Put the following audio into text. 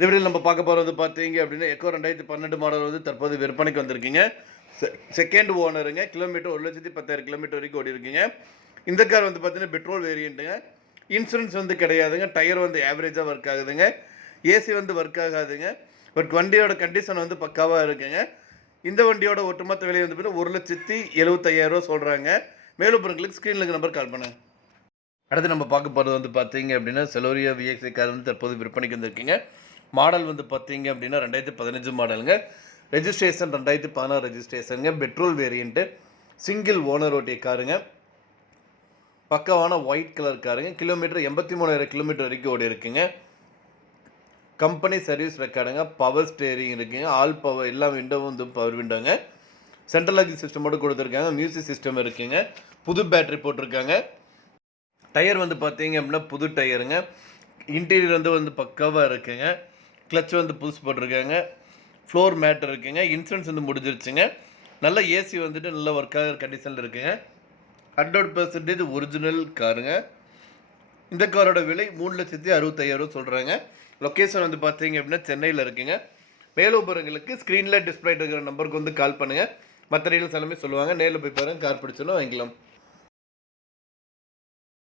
இந்த வீடியோவில் நம்ம பார்க்க போகிறது பார்த்தீங்க அப்படின்னா எக்கோ 2012 மாடல் வந்து தற்போது விற்பனைக்கு வந்திருக்குங்க. செகண்ட் ஓனருங்க. கிலோமீட்டர் 1,10,000 கிலோமீட்டர் வரைக்கும் ஓடி இருக்குங்க. இந்த கார் வந்து பார்த்தீங்கன்னா பெட்ரோல் வேரியண்ட்டுங்க. இன்சூரன்ஸ் வந்து கிடையாதுங்க. டயர் வந்து ஆவரேஜாக ஒர்க் ஆகுதுங்க. ஏசி வந்து ஒர்க் ஆகாதுங்க. பட் வண்டியோட கண்டிஷன் வந்து பக்காவாக இருக்குங்க. இந்த வண்டியோட ஒட்டுமொத்த விலை வந்து பார்த்தீங்கன்னா 1,75,000 சொல்கிறாங்க. மேலும் பொருட்களுக்கு ஸ்க்ரீனில் இருக்க நம்பர் கால் பண்ணுங்கள். அடுத்து நம்ம பார்க்க போகிறது வந்து பார்த்தீங்க அப்படின்னா செலோரியா விஎக்ஸ்ஐ கார் வந்து தற்போது விற்பனைக்கு வந்திருக்குங்க. மாடல் வந்து பார்த்தீங்க அப்படின்னா 2015 மாடலுங்க. ரெஜிஸ்ட்ரேஷன் 2016 ரெஜிஸ்ட்ரேஷனுங்க. Petrol variant. சிங்கிள் ஓனர் ஓட்டிய காருங்க. பக்காவான ஒயிட் கலர் காருங்க. கிலோமீட்டர் 83,000 கிலோமீட்டர் வரைக்கும் ஓடி இருக்குங்க. கம்பெனி சர்வீஸ் ரெக்கார்டுங்க. பவர் ஸ்டேரிங் இருக்குங்க. ஆல் பவர் எல்லா விண்டோவும் வந்து பவர் விண்டோங்க. சென்ட்ரல் லாக்கிங் சிஸ்டமோடு கொடுத்துருக்காங்க. மியூசிக் சிஸ்டம் இருக்குங்க. புது பேட்டரி போட்டிருக்காங்க. டயர் வந்து பார்த்தீங்க அப்படின்னா புது டயருங்க. இன்டீரியர் வந்து பக்காவாக இருக்குங்க. கிளச் வந்து புதுசு போட்டிருக்காங்க. ஃப்ளோர் மேட் இருக்குங்க. இன்சூரன்ஸ் வந்து முடிஞ்சிருச்சுங்க. நல்ல ஏசி வந்துட்டு நல்ல ஒர்க் ஆகிற கண்டிஷனில் இருக்குங்க. 100% ஒரிஜினல் காருங்க. இந்த காரோட விலை 3,65,000 சொல்கிறாங்க. லொக்கேஷன் வந்து பார்த்தீங்க அப்படின்னா சென்னையில் இருக்குங்க. மேலும் விவரங்களுக்கு ஸ்க்ரீனில் டிஸ்பிளே இருக்கிற நம்பருக்கு வந்து கால் பண்ணுங்கள். மற்ற டீட்டெயில்ஸ் எல்லாமே சொல்லுவாங்க. நேரில் போய் பாருங்கள். கார் பிடிச்சோன்னா வாங்கிக்கலாம்.